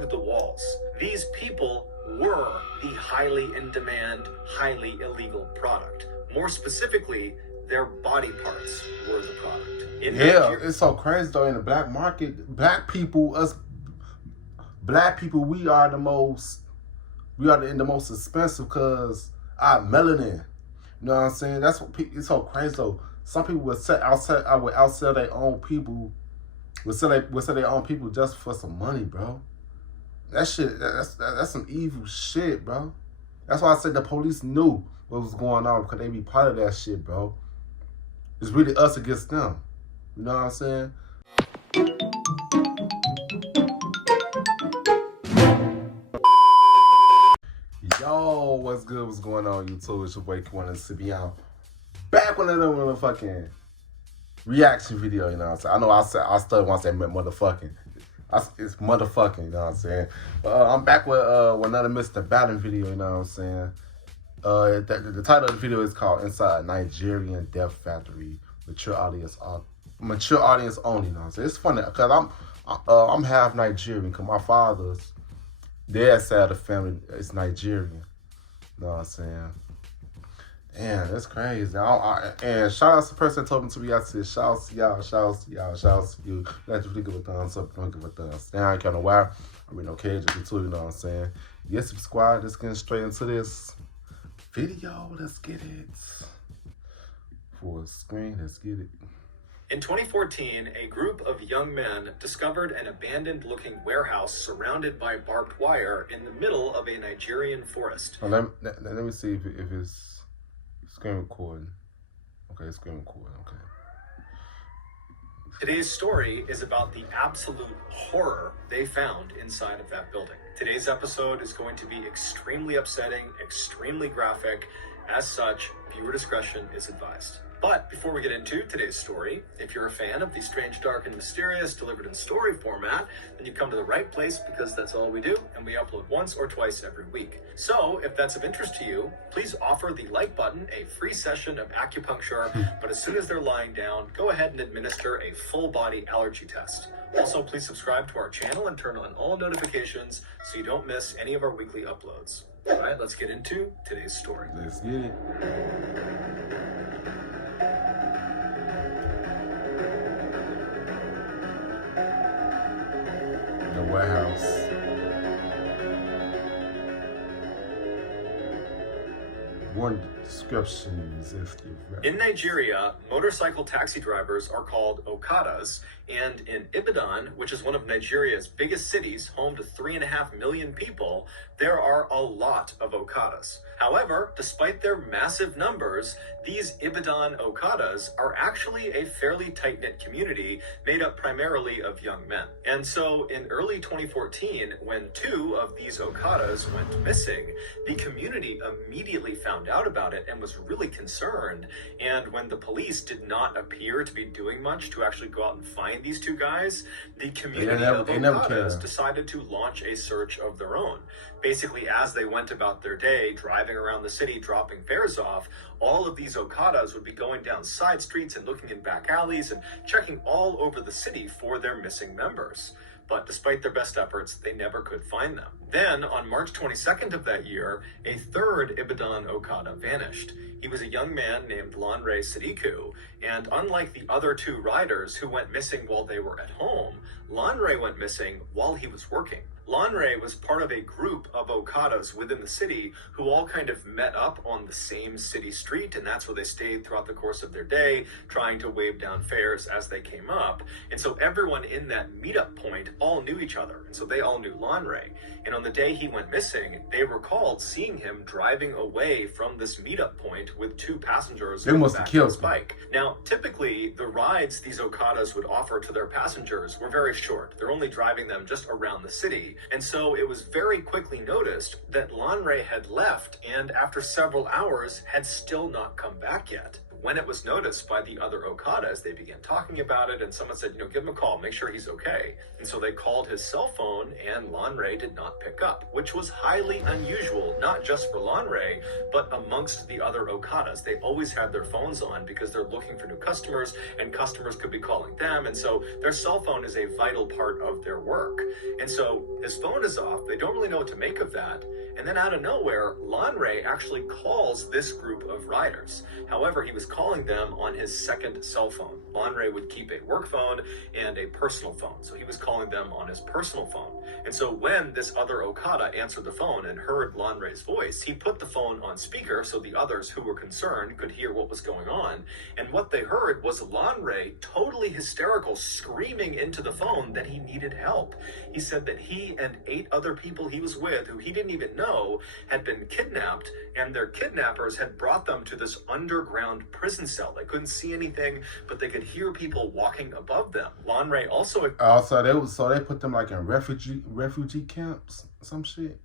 to the walls. These people were the highly in demand, highly illegal product. More specifically, their body parts were the product. It's so crazy though. In the black market, black people, we are the most expensive because our melanin. You know what I'm saying? That's what it's so crazy though. Some people would outsell their own people, would sell their own people just for some money, bro. That shit, that's some evil shit, bro. That's why I said the police knew what was going on because they be part of that shit, bro. It's really us against them. You know what I'm saying? Yo, what's good? What's going on, YouTube? It's your boy Kwan Sibian. Back with another motherfucking reaction video, you know what I'm saying? I know I started once I meant motherfucking. It's motherfucking, you know what I'm saying? I'm back with another Mr. BALLEN video, you know what I'm saying? The title of the video is called Inside Nigerian Death Factory. Mature audience only, you know what I'm saying? It's funny because I'm half Nigerian because my father's dad's side of the family is Nigerian. You know what I'm saying? Damn, that's crazy. And shout out to the person that told me to react to this. Shout out to y'all. Shout out to y'all. Shout out to you. Let you give a thumbs up. Don't give a thumbs down. Kind of why. I mean, okay, just too. You know what I'm saying? Yes, subscribe. Let's get straight into this video. Let's get it. Full screen. Let's get it. In 2014, a group of young men discovered an abandoned-looking warehouse surrounded by barbed wire in the middle of a Nigerian forest. Oh, let me see if it's screen recording. Okay, screen recording. Okay. Today's story is about the absolute horror they found inside of that building. Today's episode is going to be extremely upsetting, extremely graphic. As such, viewer discretion is advised. But before we get into today's story, if you're a fan of the strange, dark, and mysterious delivered in story format, then you come to the right place because that's all we do, and we upload once or twice every week. So if that's of interest to you, please offer the like button a free session of acupuncture, but as soon as they're lying down, go ahead and administer a full body allergy test. Also, please subscribe to our channel and turn on all notifications so you don't miss any of our weekly uploads. All right, let's get into today's story. Let's get it. The warehouse. One descriptions if you In Nigeria, motorcycle taxi drivers are called Okadas, and in Ibadan, which is one of Nigeria's biggest cities, home to 3.5 million people, there are a lot of Okadas. However, despite their massive numbers, these Ibadan Okadas are actually a fairly tight-knit community made up primarily of young men. And so in early 2014, when 2 of these Okadas went missing, the community immediately found out about it and was really concerned. And when the police did not appear to be doing much to actually go out and find these 2 guys, the community of Okadas decided to launch a search of their own. Basically, as they went about their day, driving around the city, dropping fares off, all of these Okadas would be going down side streets and looking in back alleys and checking all over the city for their missing members. But despite their best efforts, they never could find them. Then, on March 22nd of that year, a 3rd Ibadan Okada vanished. He was a young man named Lanre Sadiku, and unlike the other 2 riders who went missing while they were at home, Lanre went missing while he was working. Lanre was part of a group of Okadas within the city who all kind of met up on the same city street, and that's where they stayed throughout the course of their day, trying to wave down fares as they came up. And so everyone in that meetup point all knew each other, and so they all knew Lanre. And on the day he went missing, they recalled seeing him driving away from this meetup point with 2 passengers they must have killed his bike. Now, typically, the rides these Okadas would offer to their passengers were very short. They're only driving them just around the city. And so it was very quickly noticed that Lanre had left and after several hours had still not come back yet. when it was noticed by the other Okadas, they began talking about it, and someone said, give him a call, make sure he's okay. And so they called his cell phone, and Lanre did not pick up, which was highly unusual, not just for Lanre, but amongst the other Okadas. They always have their phones on because they're looking for new customers, and customers could be calling them, and so their cell phone is a vital part of their work. And so his phone is off, they don't really know what to make of that, and then out of nowhere, Lanre actually calls this group of riders. However, he was calling them on his second cell phone. Lanre would keep a work phone and a personal phone, so he was calling them on his personal phone. And so when this other Okada answered the phone and heard Lanre's voice, he put the phone on speaker so the others who were concerned could hear what was going on. And what they heard was Lanre, totally hysterical, screaming into the phone that he needed help. He said that he and 8 other people he was with, who he didn't even know, had been kidnapped, and their kidnappers had brought them to this underground prison cell. They couldn't see anything, but they could hear people walking above them. Lanre also... So they put them like in refugee camps, some shit.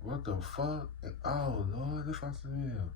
What the fuck? Oh Lord, this was real.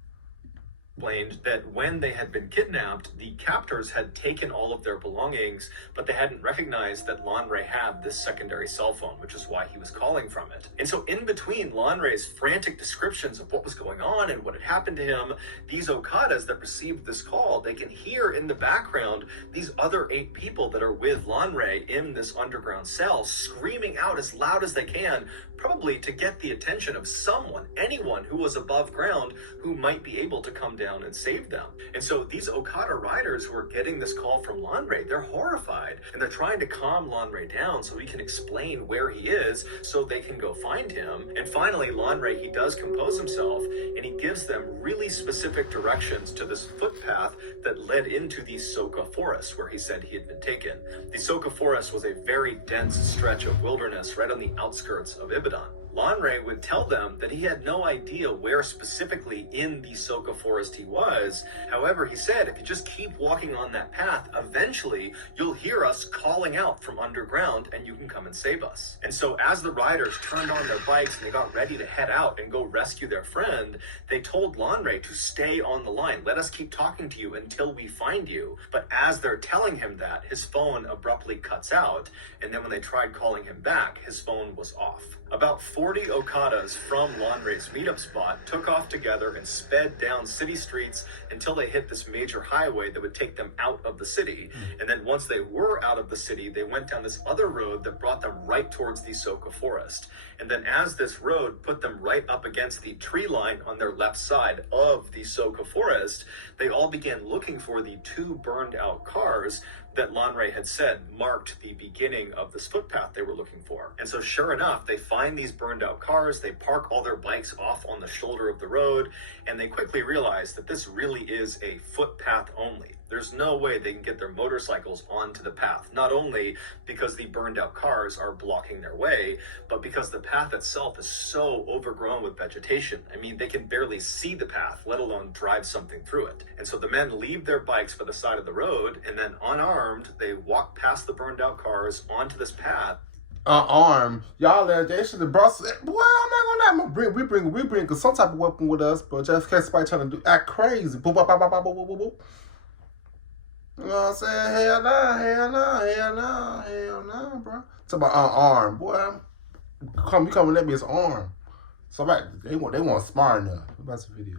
Explained that when they had been kidnapped, the captors had taken all of their belongings, but they hadn't recognized that Lanre had this secondary cell phone, which is why he was calling from it. And so in between Lanre's frantic descriptions of what was going on and what had happened to him, these Okadas that received this call, they can hear in the background these other 8 people that are with Lanre in this underground cell screaming out as loud as they can, probably to get the attention of someone, anyone who was above ground who might be able to come down and save them. And so these Okada riders who are getting this call from Lanre, they're horrified, and they're trying to calm Lanre down so he can explain where he is so they can go find him. And finally, Lanre, he does compose himself, and he gives them really specific directions to this footpath that led into the Soka forest where he said he had been taken. The Soka forest was a very dense stretch of wilderness right on the outskirts of Ibadan. Lanre would tell them that he had no idea where specifically in the Soka forest he was. However, he said, if you just keep walking on that path, eventually you'll hear us calling out from underground and you can come and save us. And so as the riders turned on their bikes and they got ready to head out and go rescue their friend, they told Lanre to stay on the line. Let us keep talking to you until we find you. But as they're telling him that, his phone abruptly cuts out. And then when they tried calling him back, his phone was off. About 40 Okadas from Lanre's meetup spot took off together and sped down city streets until they hit this major highway that would take them out of the city. And then once they were out of the city, they went down this other road that brought them right towards the Soka forest. And then as this road put them right up against the tree line on their left side of the Soka forest, they all began looking for the 2 burned out cars that Lanre had said marked the beginning of this footpath they were looking for. And so sure enough, they find these burned out cars, they park all their bikes off on the shoulder of the road, and they quickly realize that this really is a footpath only. There's no way they can get their motorcycles onto the path, not only because the burned out cars are blocking their way, but because the path itself is so overgrown with vegetation. I mean, they can barely see the path, let alone drive something through it. And so the men leave their bikes by the side of the road, and then unarmed, they walk past the burned out cars onto this path. Armed, y'all, they should have brought. Boy, I'm not gonna lie. We bring some type of weapon with us, but just in case somebody trying to act crazy. Boop, boop, boop, boop, boop, boop, boop, boop. You know what I'm saying? Hell nah, bro. Talk about unarmed, boy. You coming at me as armed. So they want smart enough. What about the video?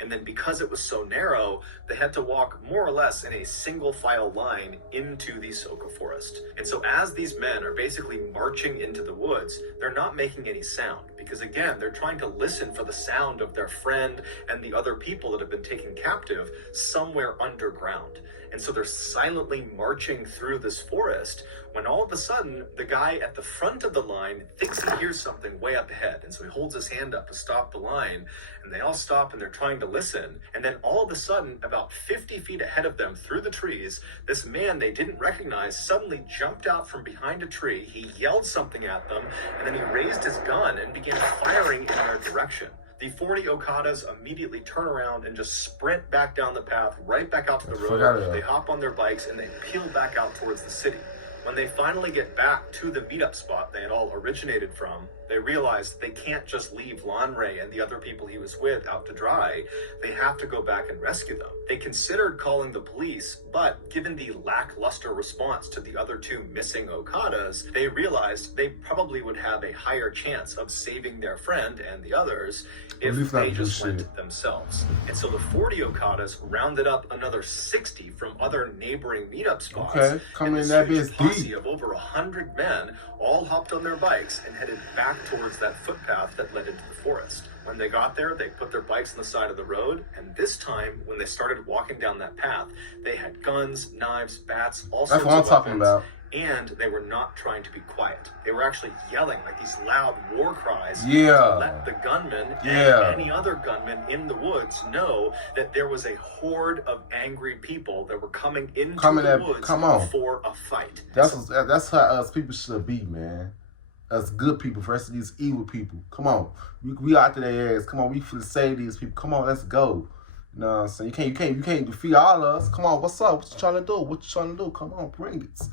And then because it was so narrow, they had to walk more or less in a single file line into the Soka forest. And so as these men are basically marching into the woods, they're not making any sound because again, they're trying to listen for the sound of their friend and the other people that have been taken captive somewhere underground. And so they're silently marching through this forest when all of a sudden, the guy at the front of the line thinks he hears something way up ahead. And so he holds his hand up to stop the line, and they all stop and they're trying to listen. And then all of a sudden, about 50 feet ahead of them through the trees, this man they didn't recognize suddenly jumped out from behind a tree. He yelled something at them, and then he raised his gun and began firing in their direction. The 40 Okadas immediately turn around and just sprint back down the path, right back out to the road. They hop on their bikes and they peel back out towards the city. When they finally get back to the meetup spot they had all originated from, They realized they can't just leave Lanre and the other people he was with out to dry. They have to go back and rescue them. They considered calling the police, but given the lackluster response to the other two missing Okadas, they realized they probably would have a higher chance of saving their friend and the others if they just went themselves. And so the 40 Okadas rounded up another 60 from other neighboring meetup spots. Okay, come in that bitch posse deep. of over 100 men all hopped on their bikes and headed back towards that footpath that led into the forest. When they got there, they put their bikes on the side of the road, and this time, when they started walking down that path, they had guns, knives, bats, all sorts of weapons. That's what I'm talking about. And they were not trying to be quiet. They were actually yelling like these loud war cries to let the gunmen and any other gunmen in the woods know that there was a horde of angry people that were coming into the woods for a fight. That's how us people should be, man. Us good people versus these evil people. Come on. We out to their ass. Come on, we finna save these people. Come on, let's go. You know what I'm saying? You can't defeat all of us. Come on, what's up? What you trying to do? What you trying to do? Come on, bring it.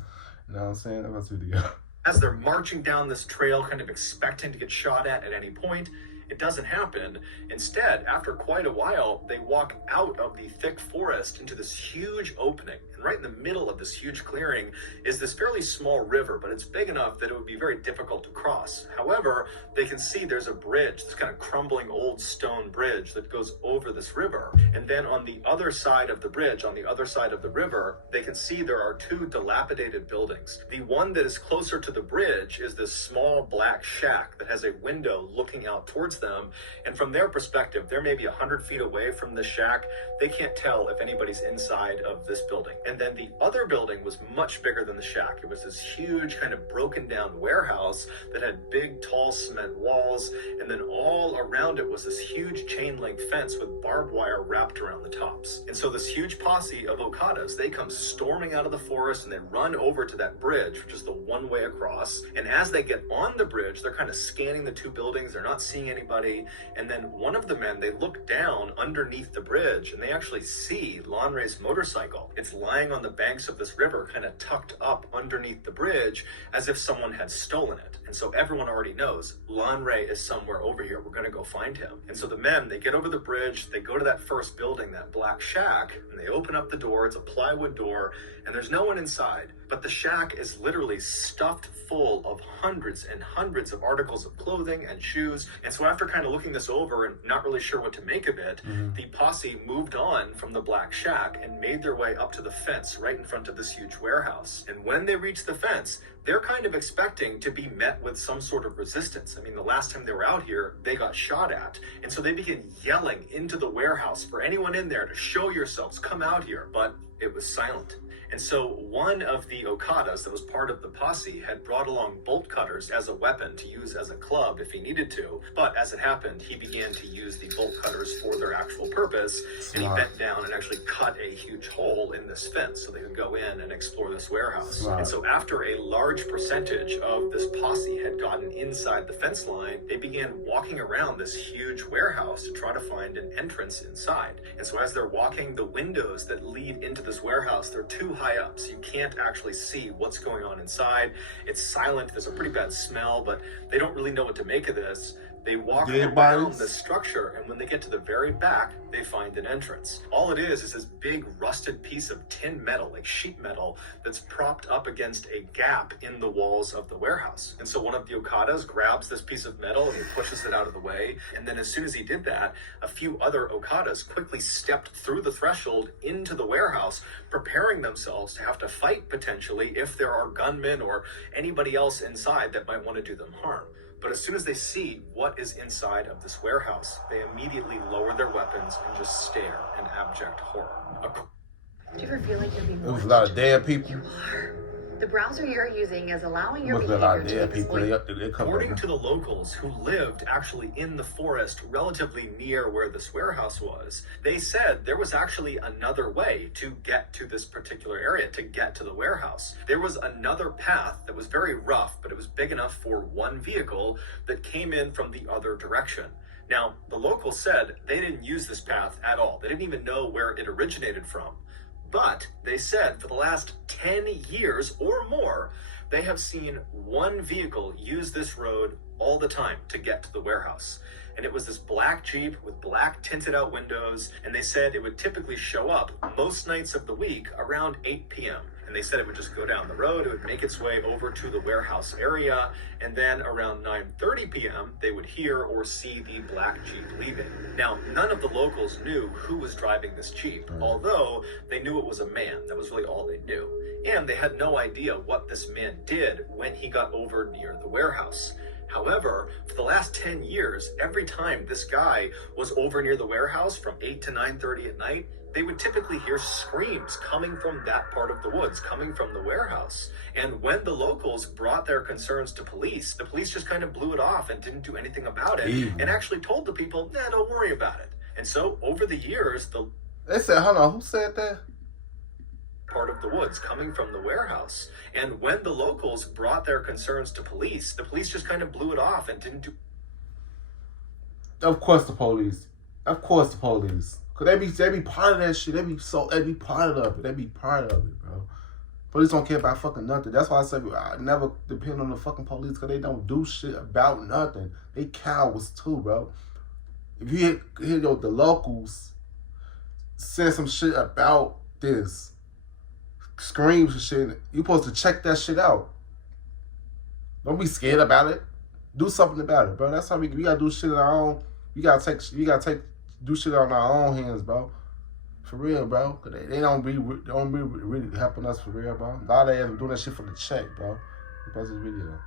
You know what I'm saying? That's video. As they're marching down this trail, kind of expecting to get shot at any point, it doesn't happen. Instead, after quite a while, they walk out of the thick forest into this huge opening. And right in the middle of this huge clearing is this fairly small river, but it's big enough that it would be very difficult to cross. However, they can see there's a bridge, this kind of crumbling old stone bridge that goes over this river. And then on the other side of the bridge, on the other side of the river, they can see there are two dilapidated buildings. The one that is closer to the bridge is this small black shack that has a window looking out towards them, and from their perspective, they're maybe 100 feet away from the shack. They can't tell if anybody's inside of this building. And then the other building was much bigger than the shack. It was this huge kind of broken down warehouse that had big tall cement walls, and then all around it was this huge chain link fence with barbed wire wrapped around the tops. And so this huge posse of Okadas, they come storming out of the forest and they run over to that bridge, which is the one way across. And as they get on the bridge, they're kind of scanning the two buildings. They're not seeing anybody. And then one of the men, they look down underneath the bridge and they actually see Lanre's motorcycle. It's lying on the banks of this river, kind of tucked up underneath the bridge as if someone had stolen it. And so everyone already knows Lanre is somewhere over here. We're going to go find him. And so the men, they get over the bridge, they go to that first building, that black shack, and they open up the door. It's a plywood door and there's no one inside. But the shack is literally stuffed full of hundreds and hundreds of articles of clothing and shoes. And so after kind of looking this over and not really sure what to make of it, the posse moved on from the black shack and made their way up to the fence right in front of this huge warehouse. And when they reach the fence, they're kind of expecting to be met with some sort of resistance. I mean, the last time they were out here, they got shot at. And so they begin yelling into the warehouse for anyone in there to show yourselves, come out here. But it was silent. And so one of the Okadas that was part of the posse had brought along bolt cutters as a weapon to use as a club if he needed to. But as it happened, he began to use the bolt cutters for their actual purpose. And he bent down and actually cut a huge hole in this fence so they could go in and explore this warehouse. And so after a large percentage of this posse had gotten inside the fence line, they began walking around this huge warehouse to try to find an entrance inside. And so as they're walking, the windows that lead into this warehouse, they're too high up, so you can't actually see what's going on inside. It's silent. There's a pretty bad smell, but they don't really know what to make of this. They walk around the structure, and when they get to the very back, they find an entrance. All it is this big rusted piece of tin metal, like sheet metal, that's propped up against a gap in the walls of the warehouse. And so one of the Okadas grabs this piece of metal and he pushes it out of the way. And then as soon as he did that, a few other Okadas quickly stepped through the threshold into the warehouse, preparing themselves to have to fight potentially if there are gunmen or anybody else inside that might want to do them harm. But as soon as they see what is inside of this warehouse, they immediately lower their weapons and just stare in abject horror. Do you ever feel like you're being There was a lot of dead people. You are. The browser you're using is allowing your Must be a lot behavior of to dead people. exploit. According to the locals who lived actually in the forest relatively near where this warehouse was, they said there was actually another way to get to this particular area, to get to the warehouse. There was another path that was very rough, but it was big enough for one vehicle that came in from the other direction. Now, the locals said they didn't use this path at all. They didn't even know where it originated from. But they said for the last 10 years or more, they have seen one vehicle use this road all the time to get to the warehouse. And it was this black Jeep with black tinted out windows, and they said it would typically show up most nights of the week around 8 p.m. And they said it would just go down the road, it would make its way over to the warehouse area, and then around 9:30 p.m. they would hear or see the black Jeep leaving. Now, none of the locals knew who was driving this Jeep, although they knew it was a man. That was really all they knew. And they had no idea what this man did when he got over near the warehouse. However, for the last 10 years, every time this guy was over near the warehouse from 8 to 9:30 at night, they would typically hear screams coming from that part of the woods, coming from the warehouse. And when the locals brought their concerns to police, the police just kind of blew it off and didn't do anything about it, and actually told the people, nah, don't worry about it. And so over the years, They said, hold on, who said that? part of the woods coming from the warehouse. And when the locals brought their concerns to police, the police just kind of blew it off and didn't do. Of course the police. Of course the police. Cause they be part of that shit. They be part of it. They be part of it, bro. Police don't care about fucking nothing. That's why I say I never depend on the fucking police, cause they don't do shit about nothing. They cowards too, bro. If you hear the locals say some shit about this, screams and shit, you supposed to check that shit out. Don't be scared about it. Do something about it, bro. That's how we gotta do shit on our own. We gotta do shit on our own hands, bro. For real, bro. Cause they don't be really helping us for real, bro. A lot of them doing that shit for the check, bro. That's this video.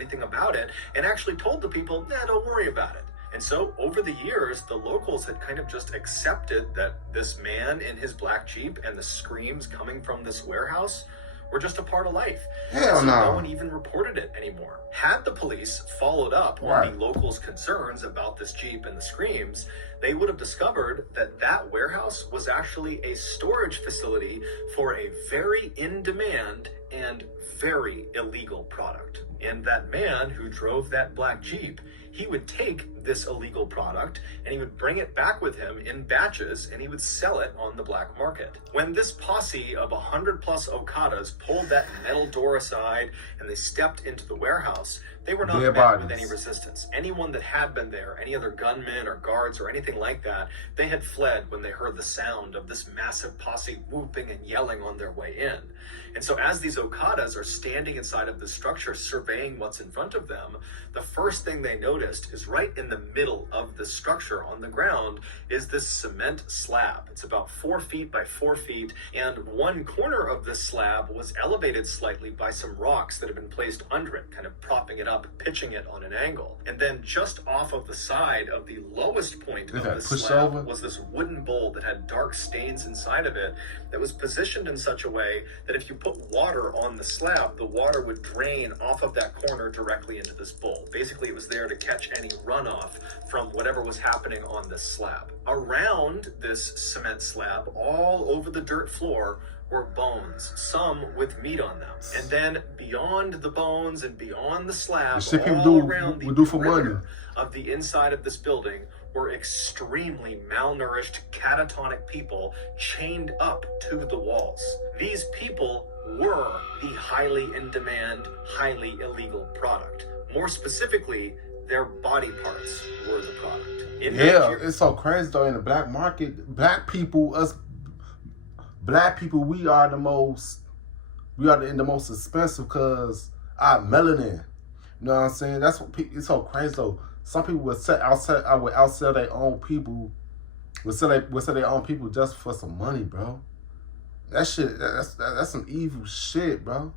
Anything about it, and actually told the people, nah, don't worry about it. And so over the years, the locals had kind of just accepted that this man in his black Jeep and the screams coming from this warehouse were just a part of life. Hell so no. No one even reported it anymore. Had the police followed up on the locals' concerns about this Jeep and the screams, they would have discovered that that warehouse was actually a storage facility for a very in-demand and very illegal product. And that man who drove that black Jeep, he would take this illegal product and he would bring it back with him in batches and he would sell it on the black market. When this posse of 100 plus Okadas pulled that metal door aside and they stepped into the warehouse, they were not met with any resistance. Anyone that had been there, any other gunmen or guards or anything like that, they had fled when they heard the sound of this massive posse whooping and yelling on their way in. And so as these Okadas are standing inside of the structure surveying what's in front of them, the first thing they noticed is right in the middle of the structure on the ground is this cement slab. It's about 4 feet by 4 feet, and one corner of this slab was elevated slightly by some rocks that had been placed under it, kind of propping it up, pitching it on an angle. And then just off of the side of the lowest point of the slab was this wooden bowl that had dark stains inside of it that was positioned in such a way that if you put water on the slab, the water would drain off of that corner directly into this bowl. Basically, it was there to catch any runoff from whatever was happening on this slab. Around this cement slab, all over the dirt floor, were bones, some with meat on them. And then beyond the bones and beyond the slab, all around the perimeter of the inside of this building were extremely malnourished, catatonic people chained up to the walls. These people were the highly in-demand, highly illegal product. More specifically, their body parts were the product. It's so crazy though. In the black market, black people, we are the most expensive because our melanin. You know what I'm saying? That's what it's so crazy though. Some people would outsell their own people, would sell their own people just for some money, bro. That shit, that's some evil shit, bro.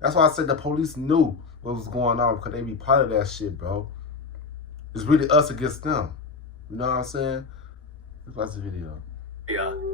That's why I said the police knew what was going on because they be part of that shit, bro. It's really us against them. You know what I'm saying? Let's watch the video.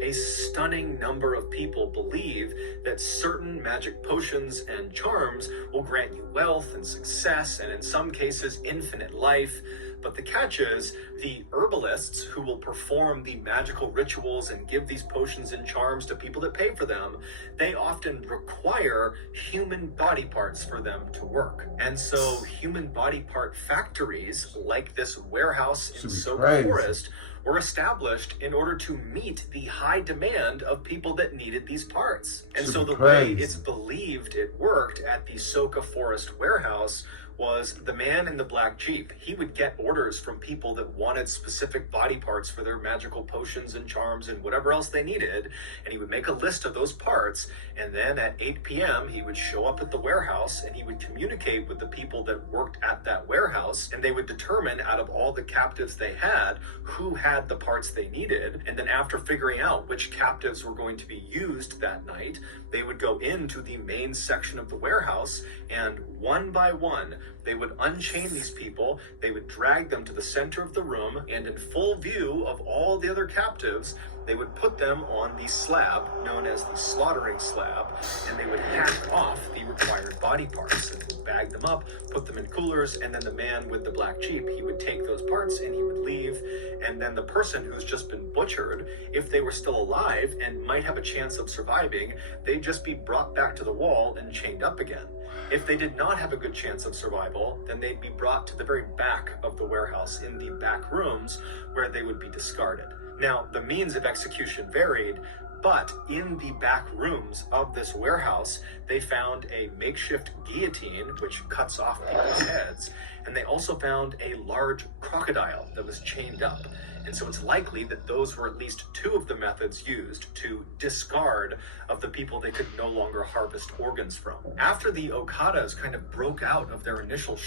A stunning number of people believe that certain magic potions and charms will grant you wealth and success, and in some cases, infinite life. But the catch is, the herbalists who will perform the magical rituals and give these potions and charms to people that pay for them, they often require human body parts for them to work. And so human body part factories, like this warehouse in Soka Forest, were established in order to meet the high demand of people that needed these parts. And so the way it's believed it worked at the Soka Forest warehouse was the man in the black Jeep. He would get orders from people that wanted specific body parts for their magical potions and charms and whatever else they needed, and he would make a list of those parts, and then at 8 p.m. he would show up at the warehouse and he would communicate with the people that worked at that warehouse, and they would determine out of all the captives they had who had the parts they needed. And then after figuring out which captives were going to be used that night, they would go into the main section of the warehouse, and one by one they would unchain these people, they would drag them to the center of the room, and in full view of all the other captives, they would put them on the slab known as the slaughtering slab, and they would hack off the required body parts and would bag them up, put them in coolers, and then the man with the black Jeep, he would take those parts and he would leave. And then the person who's just been butchered, if they were still alive and might have a chance of surviving, they'd just be brought back to the wall and chained up again. If they did not have a good chance of survival, then they'd be brought to the very back of the warehouse in the back rooms where they would be discarded. Now, the means of execution varied, but in the back rooms of this warehouse, they found a makeshift guillotine, which cuts off people's heads, and they also found a large crocodile that was chained up. And so it's likely that those were at least two of the methods used to discard of the people they could no longer harvest organs from. After the Okadas kind of broke out of their initial...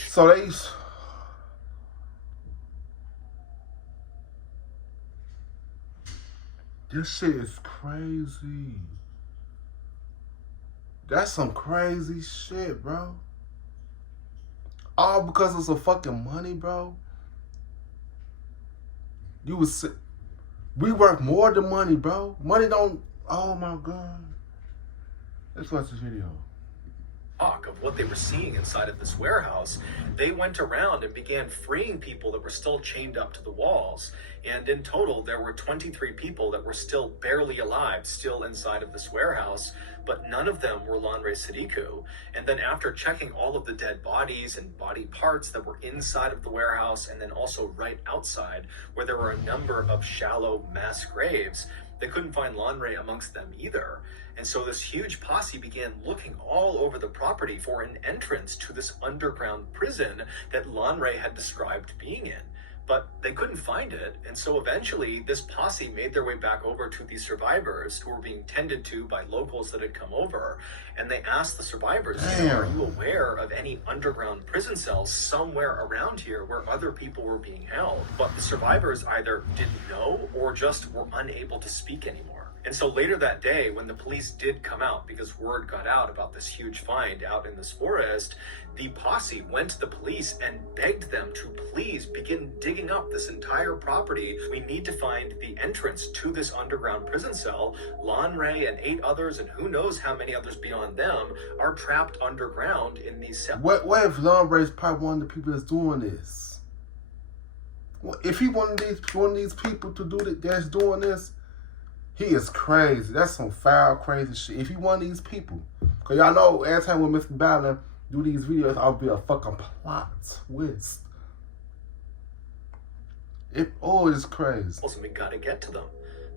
This shit is crazy. That's some crazy shit, bro. All because of some fucking money, bro. We work more than money, bro. Money don't... Oh, my God. Let's watch this video. Of what they were seeing inside of this warehouse, they went around and began freeing people that were still chained up to the walls. And in total, there were 23 people that were still barely alive, still inside of this warehouse, but none of them were Lanre Sadiku. And then after checking all of the dead bodies and body parts that were inside of the warehouse, and then also right outside, where there were a number of shallow mass graves, they couldn't find Lanre amongst them either. And so this huge posse began looking all over the property for an entrance to this underground prison that Lanre had described being in. But they couldn't find it, and so eventually this posse made their way back over to the survivors who were being tended to by locals that had come over, and they asked the survivors, are you aware of any underground prison cells somewhere around here where other people were being held? But the survivors either didn't know or just were unable to speak anymore. And so later that day, when the police did come out, because word got out about this huge find out in this forest, the posse went to the police and begged them to please begin digging up this entire property. We need to find the entrance to this underground prison cell. Lanre and 8 others, and who knows how many others beyond them, are trapped underground in these cells. What if Lanre is probably one of the people that's doing this? Well, if he one of these people to do that's doing this, he is crazy. That's some foul, crazy shit. If he one of these people, cause y'all know every time when Mr. BALLEN do these videos, I'll be a fucking plot twist. It's crazy. And we gotta get to them.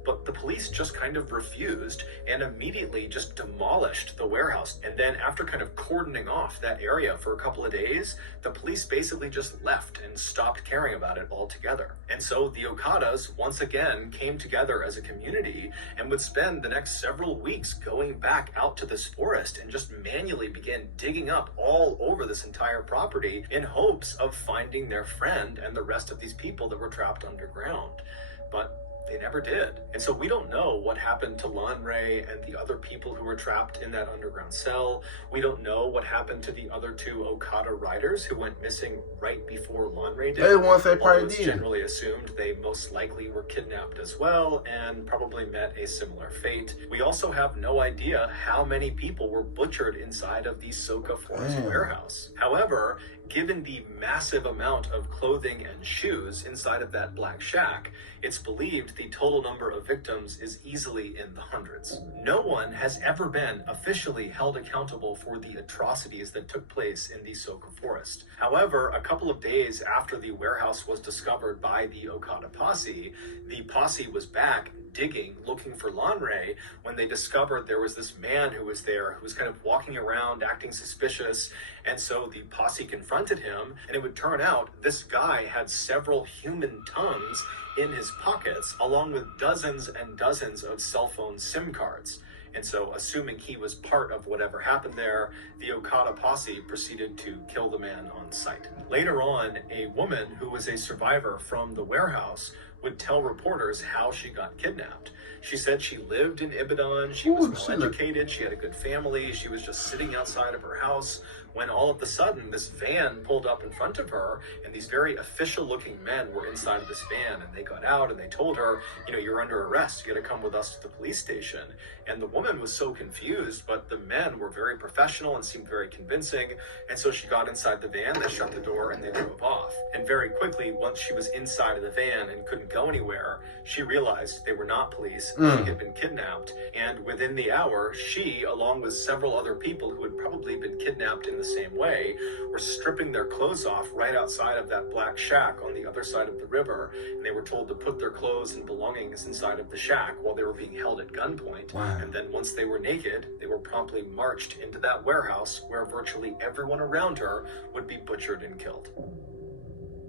But the police just kind of refused and immediately just demolished the warehouse. And then after kind of cordoning off that area for a couple of days, the police basically just left and stopped caring about it altogether. And so the Okadas once again came together as a community and would spend the next several weeks going back out to this forest and just manually begin digging up all over this entire property in hopes of finding their friend and the rest of these people that were trapped underground. But they never did. And so we don't know what happened to Lanre and the other people who were trapped in that underground cell. We don't know what happened to the other 2 Okada riders who went missing right before Lanre did. They once they probably It's did. generally assumed they most likely were kidnapped as well and probably met a similar fate. We also have no idea how many people were butchered inside of the Soka Forest warehouse. However, given the massive amount of clothing and shoes inside of that black shack, it's believed the total number of victims is easily in the hundreds. No one has ever been officially held accountable for the atrocities that took place in the Soka forest. However, a couple of days after the warehouse was discovered by the Okada posse, the posse was back digging, looking for Lanre, when they discovered there was this man who was there, who was kind of walking around, acting suspicious, and so the posse confronted him, and it would turn out this guy had several human tongues in his pockets, along with dozens and dozens of cell phone SIM cards. And so, assuming he was part of whatever happened there, the Okada posse proceeded to kill the man on sight. Later on, a woman who was a survivor from the warehouse would tell reporters how she got kidnapped. She said she lived in Ibadan, she was well educated, she had a good family, she was just sitting outside of her house when all of a sudden this van pulled up in front of her, and these very official looking men were inside of this van, and they got out and they told her, you know, you're under arrest, you gotta come with us to the police station. And the woman was so confused, but the men were very professional and seemed very convincing, and so she got inside the van, they shut the door, and they drove off. And very quickly, once she was inside of the van and couldn't go anywhere, she realized they were not police, she had been kidnapped, and within the hour, she, along with several other people who had probably been kidnapped in the same way, were stripping their clothes off right outside of that black shack on the other side of the river, and they were told to put their clothes and belongings inside of the shack while they were being held at gunpoint. Wow. And then once they were naked, they were promptly marched into that warehouse where virtually everyone around her would be butchered and killed.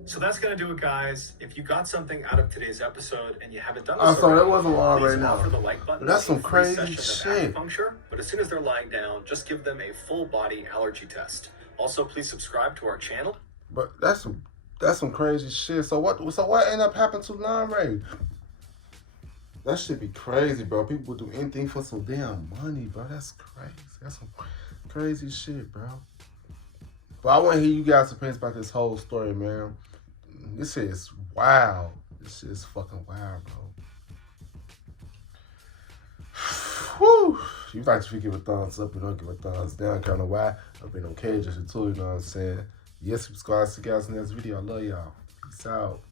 So that's gonna do it, guys. If you got something out of today's episode and you haven't done this I'm sorry, already, that wasn't long please right now. offer the like button. That's some to a free crazy session of shit. acupuncture, but as soon as they're lying down, just give them a full body allergy test. Also, please subscribe to our channel. But that's some crazy shit. So what ended up happening to Lanre? That should be crazy, bro. People would do anything for some damn money, bro. That's crazy. That's some crazy shit, bro. But I want to hear you guys' opinions about this whole story, man. This shit is wild. This shit is fucking wild, bro. Whew. You like to give a thumbs up, you don't give a thumbs down. Kind of why I've been okay, just too, you know what I'm saying? Yes, subscribe to you guys in the next video. I love y'all. Peace out.